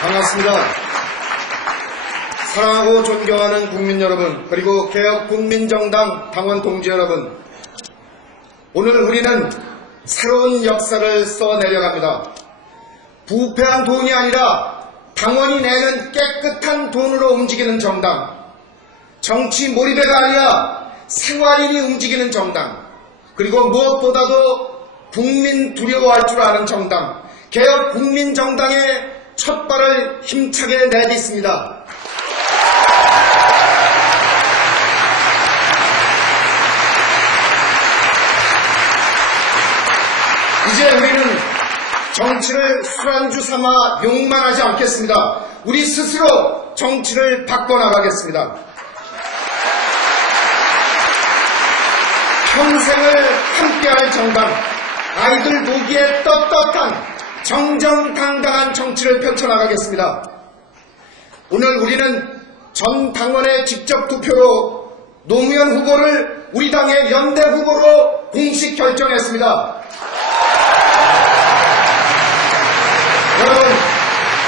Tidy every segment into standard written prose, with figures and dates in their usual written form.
반갑습니다. 사랑하고 존경하는 국민 여러분, 그리고 개혁국민정당 당원 동지 여러분, 오늘 우리는 새로운 역사를 써내려갑니다. 부패한 돈이 아니라 당원이 내는 깨끗한 돈으로 움직이는 정당, 정치 몰입회가 아니라 생활인이 움직이는 정당, 그리고 무엇보다도 국민 두려워할 줄 아는 정당, 개혁국민정당의 첫 발을 힘차게 내딛습니다. 이제 우리는 정치를 술안주 삼아 욕만 하지 않겠습니다. 우리 스스로 정치를 바꿔나가겠습니다. 평생을 함께할 정당, 아이들 보기에 떳떳한 정정당당한 정치를 펼쳐나가겠습니다. 오늘 우리는 전 당원의 직접 투표로 노무현 후보를 우리 당의 연대 후보로 공식 결정했습니다.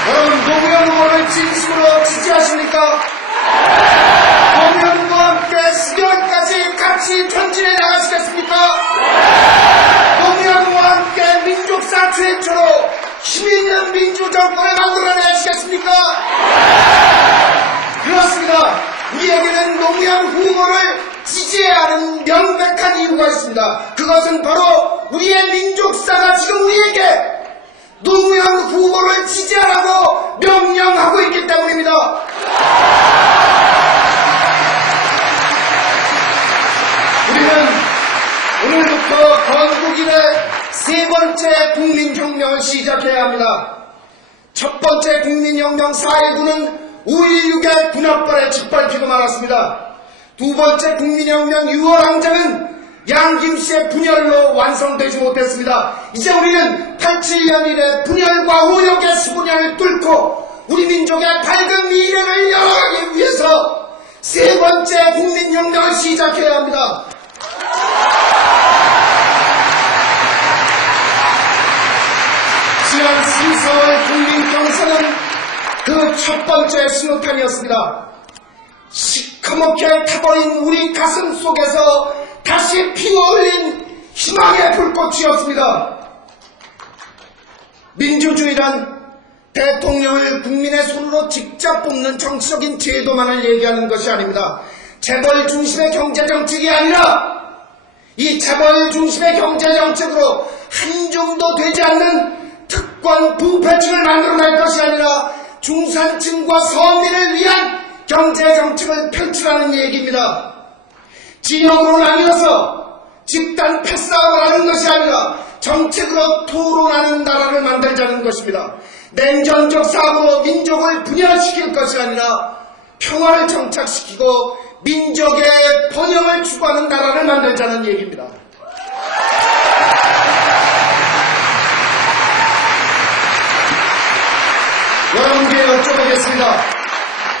여러분 노무현 후보를 진심으로 지지하십니까? 노무현 후보와 함께 수결까지 같이 전진해 나가시겠습니까? 노무현 후보와 함께 민족사 최초로 힘있는 민주정권을 만들어내시겠습니까? 그렇습니다. 우리에게는 노무현 후보를 지지해야 하는 명백한 이유가 있습니다. 그것은 바로 우리의 민족사가 지금 우리에게 노무현 후보를 지지하라고 명령하고 있기 때문입니다. 우리는 오늘부터 건국일의 세 번째 국민혁명을 시작해야 합니다. 첫 번째 국민혁명 4.19는 5.16의 군합발에 짓밟히고 말았습니다. 두 번째 국민혁명 6월 항쟁은 양김씨의 분열로 완성되지 못했습니다. 이제 우리는 87년 이래 분열과 오역의 수분열을 뚫고 우리 민족의 밝은 미래를 열어가기 위해서 세 번째 국민혁명을 시작해야 합니다. 지난 4월 국민경선은 그 첫 번째 신호탄이었습니다. 시커멓게 타버린 우리 가슴 속에서 다시 피어올린 희망의 불꽃이었습니다. 민주주의란 대통령을 국민의 손으로 직접 뽑는 정치적인 제도만을 얘기하는 것이 아닙니다. 재벌 중심의 경제정책이 아니라 이 재벌 중심의 경제정책으로 한줌도 되지 않는 특권 부패층을 만들어낼 것이 아니라 중산층과 서민을 위한 경제정책을 펼치라는 얘기입니다. 지역으로 나뉘어서 집단 패싸움을 하는 것이 아니라 정책으로 토론하는 나라를 만들자는 것입니다. 냉전적 싸움으로 민족을 분열시킬 것이 아니라 평화를 정착시키고 민족의 번영을 추구하는 나라를 만들자는 얘기입니다. 여러분께 여쭤보겠습니다.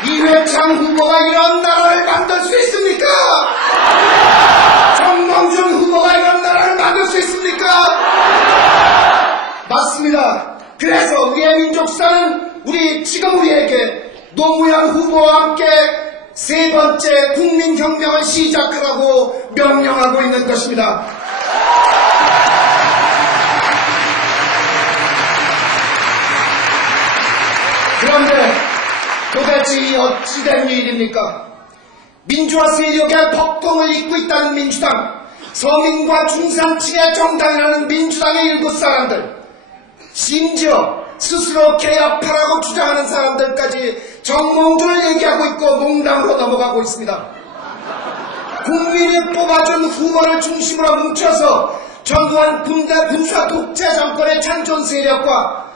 이회창 후보가 이런 나라를 만들 수 있습니까? 정몽준 후보가 이런 나라를 만들 수 있습니까? 맞습니다. 그래서 우리의 민족사는 지금 우리에게 노무현 후보와 함께 세 번째 국민혁명을 시작하라고 명령하고 있는 것입니다. 그런데 도대체 이 어찌된 일입니까? 민주화 세력의 법통을 잇고 있다는 민주당, 서민과 중산층의 정당이라는 민주당의 일부 사람들, 심지어 스스로 개혁파라고 주장하는 사람들까지 정몽준을 얘기하고 있고 농담으로 넘어가고 있습니다. 국민이 뽑아준 후보를 중심으로 뭉쳐서 정부한 군사 독재 정권의 찬존 세력과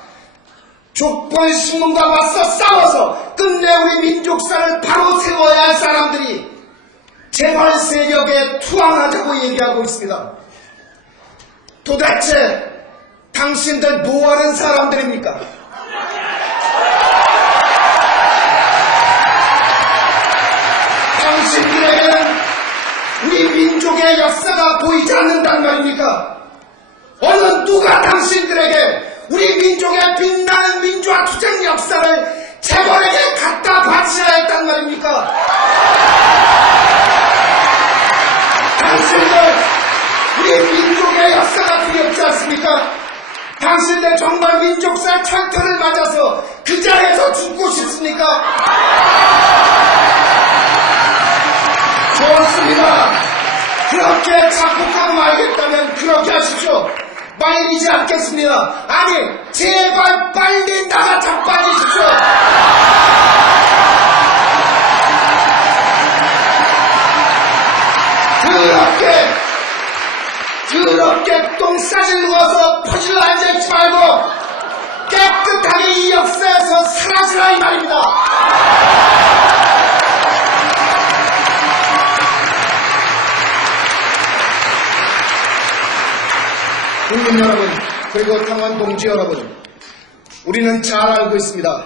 족벌신문과 맞서 싸워서 끝내 우리 민족사를 바로 세워야 할 사람들이 재벌 세력에 투항하자고 얘기하고 있습니다. 도대체 당신들 뭐하는 사람들입니까? 당신들에게는 우리 민족의 역사가 보이지 않는단 말입니까? 어느 누가 당신들에게 우리 민족의 빛나는 민주화 투쟁력, 역사를 재벌에게 갖다 바치라 했단 말입니까? 당신들 우리 민족의 역사가 두렵지 않습니까? 당신들 정말 민족사 철퇴를 맞아서 그 자리에서 죽고 싶습니까? 좋습니다. 그렇게 자폭하고 말겠다면 그렇게 하십시오. 말리지 않겠습니다. 아니 제발 빨리 나가 자빠지십시오. 그렇게 똥 싸질 누워서 퍼질러 앉아있지 말고 깨끗하게 이 역사에서 사라지라 이 말입니다. 국민 여러분, 그리고 당원 동지 여러분, 우리는 잘 알고 있습니다.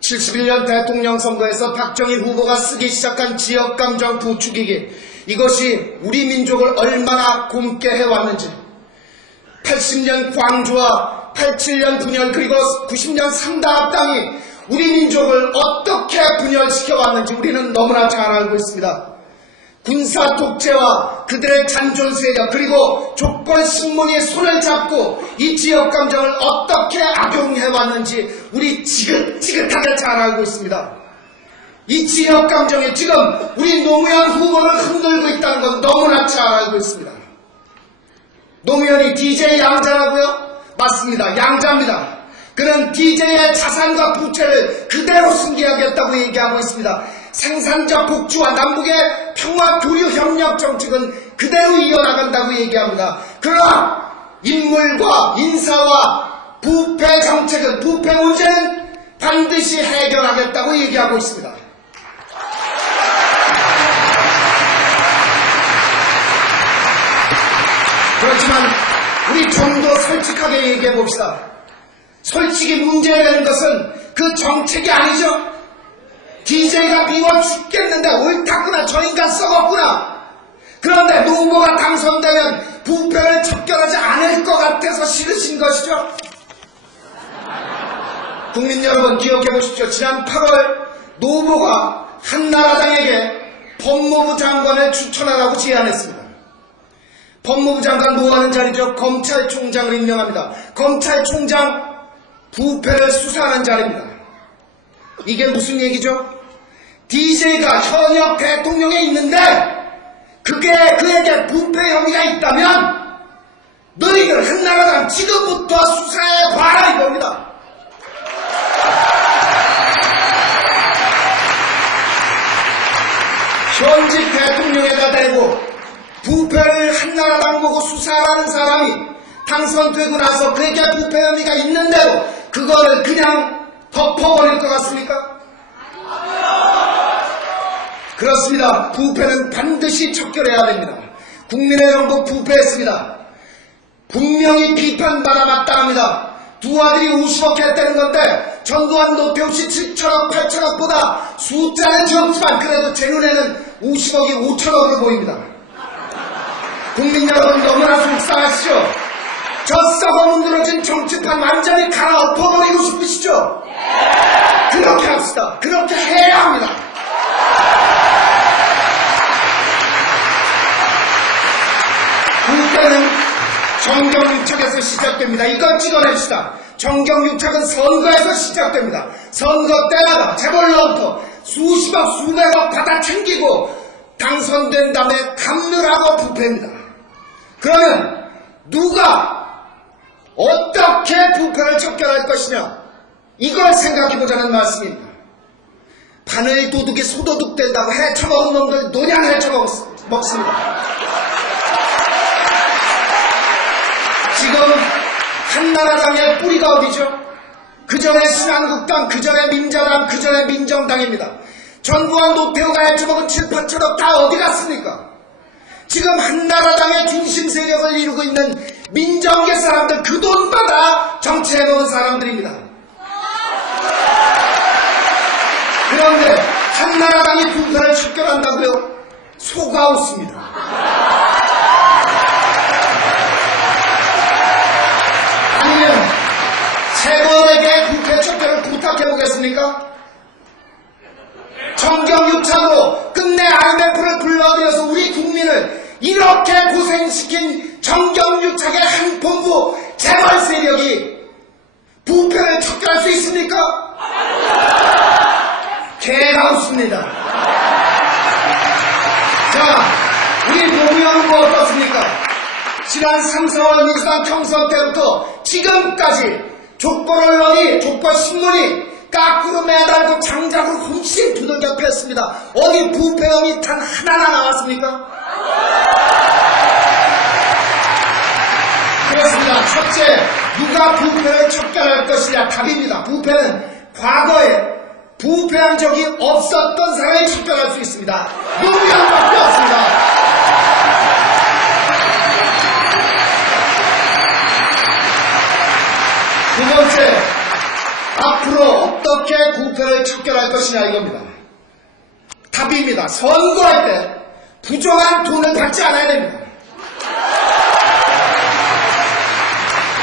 71년 대통령 선거에서 박정희 후보가 쓰기 시작한 지역감정 부추기기, 이것이 우리 민족을 얼마나 굼게 해왔는지, 80년 광주와 87년 분열 그리고 90년 3다 합당이 우리 민족을 어떻게 분열시켜왔는지 우리는 너무나 잘 알고 있습니다. 군사 독재와 그들의 잔존세력 그리고 조건신문이 손을 잡고 이 지역감정을 어떻게 악용해왔는지 우리 지긋지긋하게 잘 알고 있습니다. 이 지역감정이 지금 우리 노무현 후보를 흔들고 있다는 건 너무나 잘 알고 있습니다. 노무현이 DJ 양자라고요? 맞습니다. 양자입니다. 그는 DJ의 자산과 부채를 그대로 승계하겠다고 얘기하고 있습니다. 생산적 복지와 남북의 평화 교류 협력 정책은 그대로 이어나간다고 얘기합니다. 그러나 인물과 인사와 부패 정책은, 부패 문제는 반드시 해결하겠다고 얘기하고 있습니다. 그렇지만 우리 좀 더 솔직하게 얘기해 봅시다. 솔직히 문제가 되는 것은 그 정책이 아니죠. DJ가 미워 죽겠는데 옳았구나, 저 인간 썩었구나. 그런데 노 후보가 당선되면 부패를 척결하지 않을 것 같아서 싫으신 것이죠. 국민 여러분 기억해 보십시오. 지난 8월 노 후보가 한나라당에게 법무부 장관을 추천하라고 제안했습니다. 법무부 장관 뭐 하는 자리죠? 검찰총장을 임명합니다. 검찰총장 부패를 수사하는 자리입니다. 이게 무슨 얘기죠? DJ가 현역 대통령에 있는데 그에게 부패 혐의가 있다면 너희들 한나라당 지금부터 수사해봐라 이겁니다. 현직 대통령에다 대고 부패를 한나라당 보고 수사하라는 사람이 당선되고 나서 그에게 부패 혐의가 있는데도 그거를 그냥 덮어버릴 것 같습니까? 그렇습니다. 부패는 반드시 척결해야 됩니다. 국민의 정부 부패했습니다. 분명히 비판받아 마땅합니다. 두 아들이 50억 했다는 건데 전두환 노태우씨 7천억 8천억보다 숫자는 적지만 그래도 제 눈에는 50억이 5천억으로 보입니다. 국민 여러분 너무나 속상하시죠? 저 썩어 문드러진 정치판 완전히 갈아엎어버리고 싶으시죠? 그렇게 합시다. 그렇게 해야 합니다. 부패는 정경유착에서 시작됩니다. 이건 찍어냅시다. 정경유착은 선거에서 시작됩니다. 선거 때마다 재벌로부터 수십억 수백억 받아 챙기고 당선된 다음에 감멸하고 부패입니다. 그러면 누가 어떻게 부패를 척결할 것이냐, 이걸 생각해보자는 말씀입니다. 바늘 도둑이 소도둑 된다고 해쳐먹은 놈들 노냥 해쳐먹습니다. 지금 한나라당의 뿌리가 어디죠? 그전에 신한국당, 그전에 민자당, 그전에 민정당입니다. 전두환 노태우가 해쳐먹은 7, 8천억 다 어디 갔습니까? 지금 한나라당의 중심 세력을 이루고 있는 민정계 사람들, 그 돈 받아 정치해놓은 사람들입니다. 그런데 한나라당이 부패를 척결한다고요? 속아웃습니다. 아니면 재벌에게 부패 척결을 부탁해 만들었겠습니까? 정경유착으로 끝내 IMF를 불러들여서 우리 국민을 이렇게 고생시킨 정경유착의 한 본부 재벌 세력이 부패를 척결할 수 있습니까? 개가 없습니다. 자, 우리 노무현 후보 어떻습니까? 지난 3, 4월 민주당 총선 때부터 지금까지 족보언론이, 족보신문이 까꾸로 매달고 장작으로 훔친 두들겨 팼습니다. 어디 부패형이 단 하나나 나왔습니까? 그렇습니다. 첫째, 누가 부패를 척결할 것이냐? 답입니다. 부패는 과거에 부패한 적이 없었던 사람이 척결할 수 있습니다. 노무현밖에 없습니다. 두 번째, 앞으로 어떻게 부패를 척결할 것이냐 이겁니다. 답입니다. 선거할 때 부정한 돈을 받지 않아야 됩니다.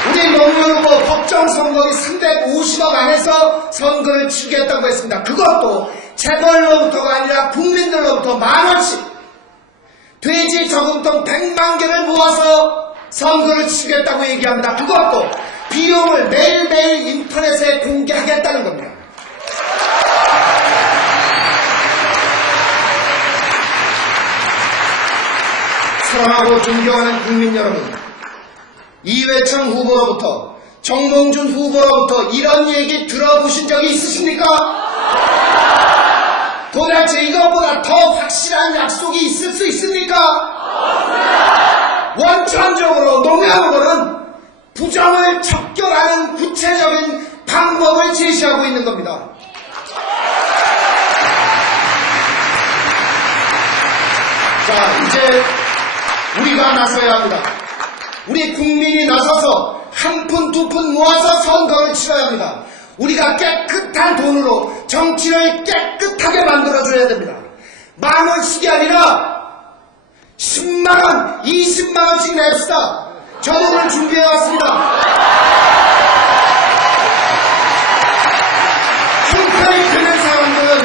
우리 노무현 후보 법정 선거비 350억 안에서 선거를 치르겠다고 했습니다. 그것도 재벌로부터가 아니라 국민들로부터 10,000원씩 돼지 저금통 100만 개를 모아서 선거를 치르겠다고 얘기합니다. 그것도 비용을 매일매일 인터넷에 공개하겠다는 겁니다. 사랑하고 존경하는 국민 여러분, 이회창 후보로부터, 정몽준 후보로부터 이런 얘기 들어보신 적이 있으십니까? 도대체 이것보다 더 확실한 약속이 있을 수 있습니까? 원천적으로 노무현 후보는 부정을 척결하는 구체적인 방법을 제시하고 있는 겁니다. 자, 이제 우리가 나서야 합니다. 우리 국민이 나서서 한 푼 두 푼 모아서 선거를 치러야 합니다. 우리가 깨끗한 돈으로 정치를 깨끗하게 만들어줘야 됩니다. 10,000원씩이 아니라 10만원, 20만원씩 냅시다. 저 돈을 준비해왔습니다. 형편이 되는 사람들은,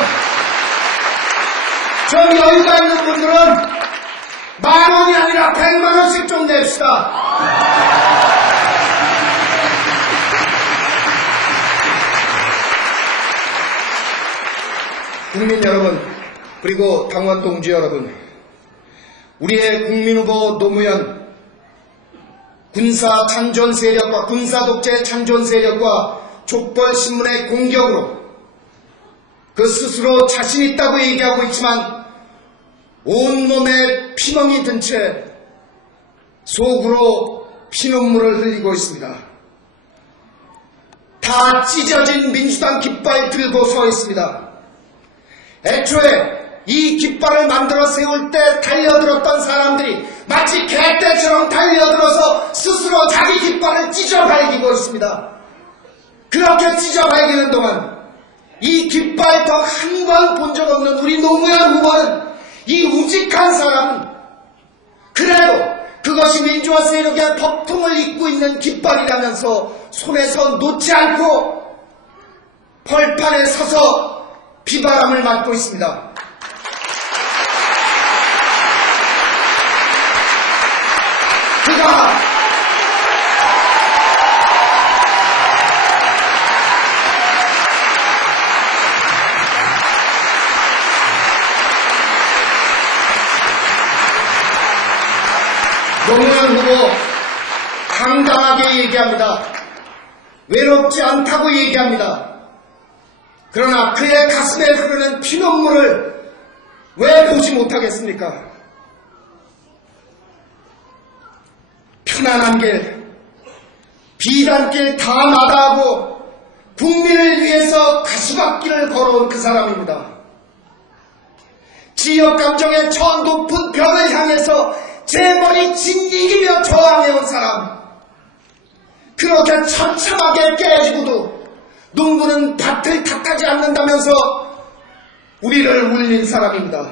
좀 여유가 있는 분들은 10,000원이 아니라 100만원씩 좀 냅시다. 국민 여러분, 그리고 당원 동지 여러분, 우리의 국민후보 노무현, 군사 찬존 세력과 군사 독재 찬존 세력과 족벌신문의 공격으로 그 스스로 자신 있다고 얘기하고 있지만 온몸에 피멍이 든 채 속으로 피눈물을 흘리고 있습니다. 다 찢어진 민주당 깃발 들고 서 있습니다. 애초에 이 깃발을 만들어 세울 때 달려들었던 사람들이 마치 개떼처럼 달려들어서 스스로 자기 깃발을 찢어발기고 있습니다. 그렇게 찢어발기는 동안 이 깃발 더 한 번 본 적 없는 우리 노무현 후보는, 이 우직한 사람은 그래도 그것이 민주화 세력의 법통을 잇고 있는 깃발이라면서 손에서 놓지 않고 벌판에 서서 비바람을 맞고 있습니다. 그가 노무현 후보 당당하게 얘기합니다. 외롭지 않다고 얘기합니다. 그러나 그의 가슴에 흐르는 피눈물을 왜 보지 못하겠습니까? 편안한 길, 비단길 다 마다하고 국민을 위해서 가시밭길을 걸어온 그 사람입니다. 지역 감정의 저 높은 벽을 향해서 재벌이 진이기며 저항해온 사람, 그렇게 처참하게 깨지고도 농부는 밭을 탓하지 않는다면서 우리를 울린 사람입니다.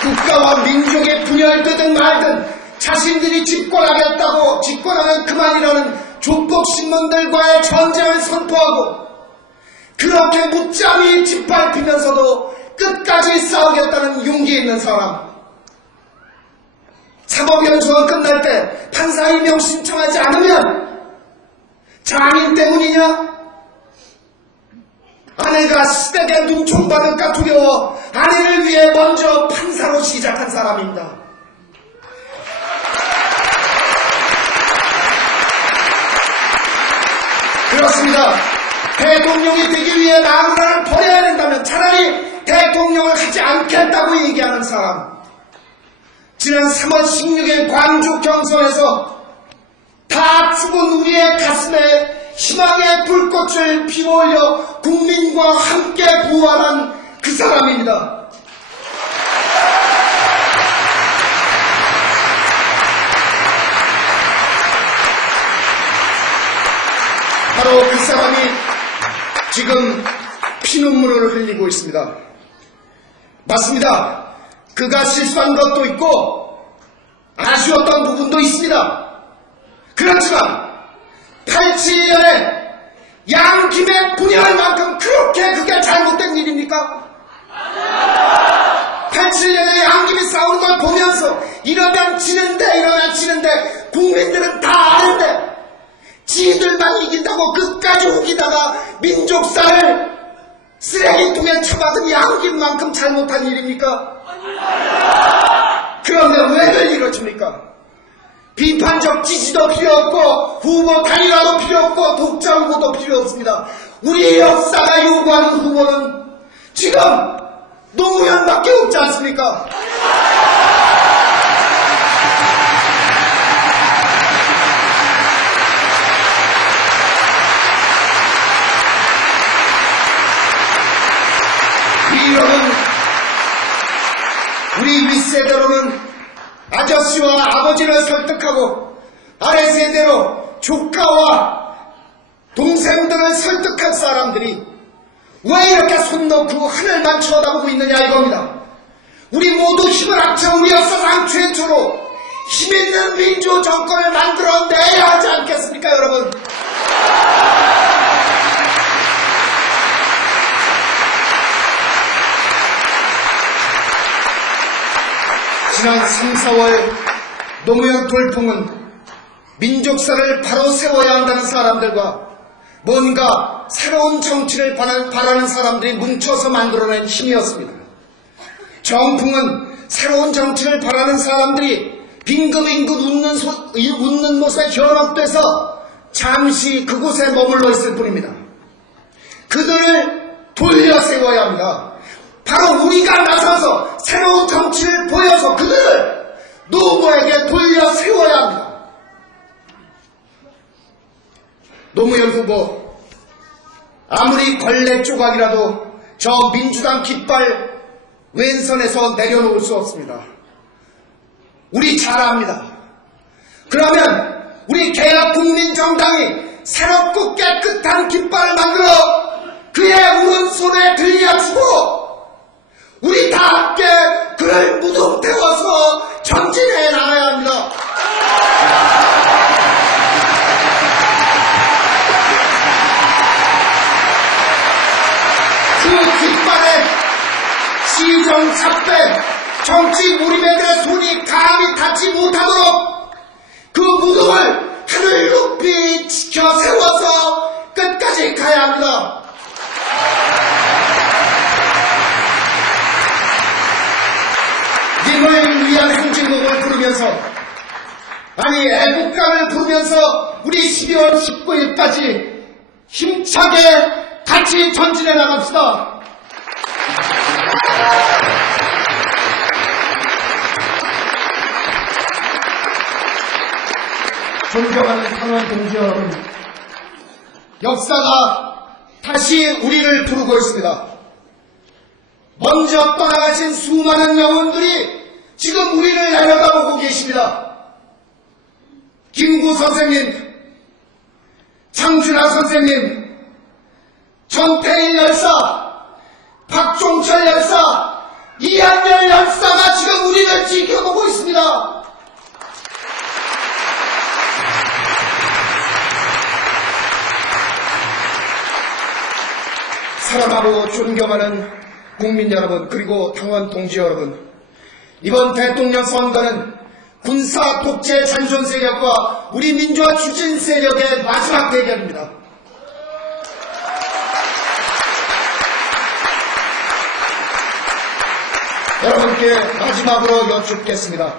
국가와 민족의 분열되든 말든 자신들이 집권하겠다고 집권하면 그만이라는 조폭신문들과의 전쟁을 선포하고 그렇게 무참히 짓밟히면서도 끝까지 싸우겠다는 용기 있는 사람, 사법연수가 끝날 때 판사 임명 신청하지 않으면 장인 때문이냐? 아내가 시댁에 눈총받을까 두려워 아내를 위해 먼저 판사로 시작한 사람입니다. 그렇습니다. 대통령이 되기 위해 나라를 버려야 된다면 차라리 대통령을 하지 않겠다고 얘기하는 사람. 지난 3월 16일 광주 경선에서 다 죽은 우리의 가슴에 희망의 불꽃을 피워올려 국민과 함께 부활한 그 사람입니다. 바로 그 사람이 지금 피눈물을 흘리고 있습니다. 맞습니다. 그가 실수한 것도 있고 아쉬웠던 부분도 있습니다. 그렇지만 87년에 양김의 분열만큼 그렇게 그게 잘못된 일입니까? 87년에 양김이 싸우는 걸 보면서 이러면 지는데 국민들은 다 아는데 지들만 이긴다고 끝까지 우기다가 민족사를 쓰레기통에 처박은 양김만큼 잘못한 일입니까? 그런데 왜들 이러십니까? 비판적 지지도 필요 없고 후보 단일화도 필요 없고 독자 후보도 필요 없습니다. 우리 역사가 요구하는 후보는 지금 노무현밖에 없지 않습니까? 우리 윗세대로는 아저씨와 아버지를 설득하고 아래세대로 조카와 동생들을 설득할 사람들이 왜 이렇게 손 놓고 하늘만 쳐다보고 있느냐 이겁니다. 우리 모두 힘을 합쳐 우리 역사상 최초로 힘있는 민주 정권을 만들어내야 하지 않겠습니까 여러분? 지난 3, 4월 노무현 돌풍은 민족사를 바로 세워야 한다는 사람들과 뭔가 새로운 정치를 바라는 사람들이 뭉쳐서 만들어낸 힘이었습니다. 정풍은 새로운 정치를 바라는 사람들이 빙긋빙긋 웃는 모습에 현혹돼서 잠시 그곳에 머물러 있을 뿐입니다. 그들을 돌려 세워야 합니다. 바로 우리가 나서서 새로운 정치를 보여서 그들을 노무에게 돌려 세워야 합니다. 노무현 후보, 아무리 걸레 조각이라도 저 민주당 깃발 왼선에서 내려놓을 수 없습니다. 우리 잘 압니다. 그러면 우리 개혁국민정당이 새롭고 깨끗한 깃발을 만들어 그의 오른손에 들려주고 우리 다 함께 그를 무덤 태워서 전진해 나가야 합니다. 그 깃발에 시정착된 정치 무리배들의 손이 감히 닿지 못하도록 그 무덤을 하늘 높이 지켜 세워서 끝까지 가야 합니다. 님을 위한 행진곡을 부르면서 애국가를 부르면서 우리 12월 19일까지 힘차게 같이 전진해 나갑시다. 존경하는 상원 동지 여러분, 역사가 다시 우리를 부르고 있습니다. 먼저 떠나가신 수많은 영혼들이 지금 우리를 내려다보고 계십니다. 김구 선생님, 장준하 선생님, 전태일 열사, 박종철 열사, 이한열 열사가 지금 지켜보고 있습니다. 사랑하고 존경하는 국민 여러분, 그리고 당원 동지 여러분, 이번 대통령 선거는 군사 독재 잔존 세력과 우리 민주화 추진 세력의 마지막 대결입니다. 여러분께 마지막으로 여쭙겠습니다.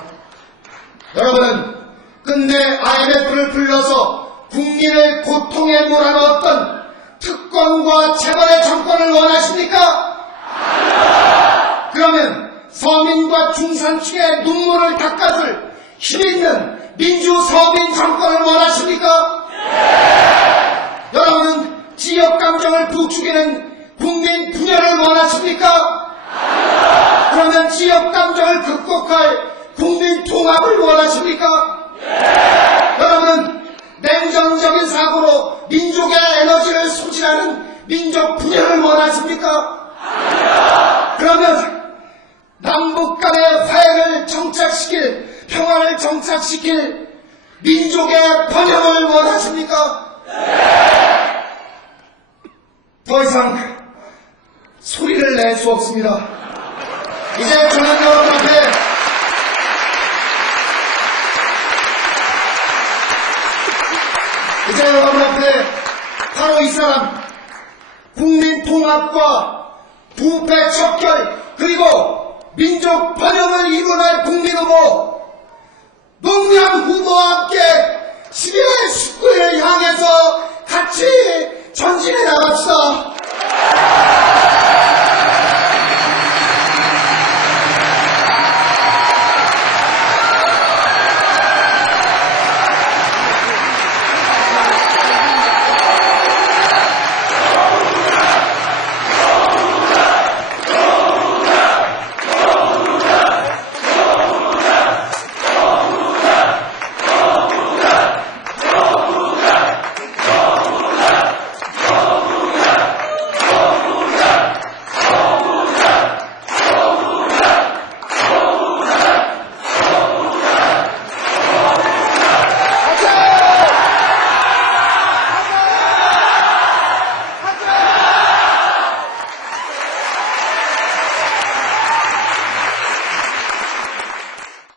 여러분은 끝내 IMF를 불러서 국민을 고통에 몰아넣었던 특권과 재벌의 정권을 원하십니까? 그러면 서민과 중산층의 눈물을 닦아줄 힘있는 민주서민 정권을 원하십니까? 여러분은 지역감정을 부추기는 국민 분열을 원하십니까? 그러면 지역감정을 극복할 국민 통합을 원하십니까? 여러분은 냉정적인 사고로 민족의 에너지를 소진하는 민족 분열을 원하십니까? 그러면 남북 간의 화해를 정착시킬, 평화를 정착시킬 민족의 번영을 원하십니까? 더 이상 소리를 낼 수 없습니다. 이제 저는 여러분 앞에 바로 이 사람, 국민 통합과 부패 척결 그리고 민족 번영을 이뤄낼 국민 후보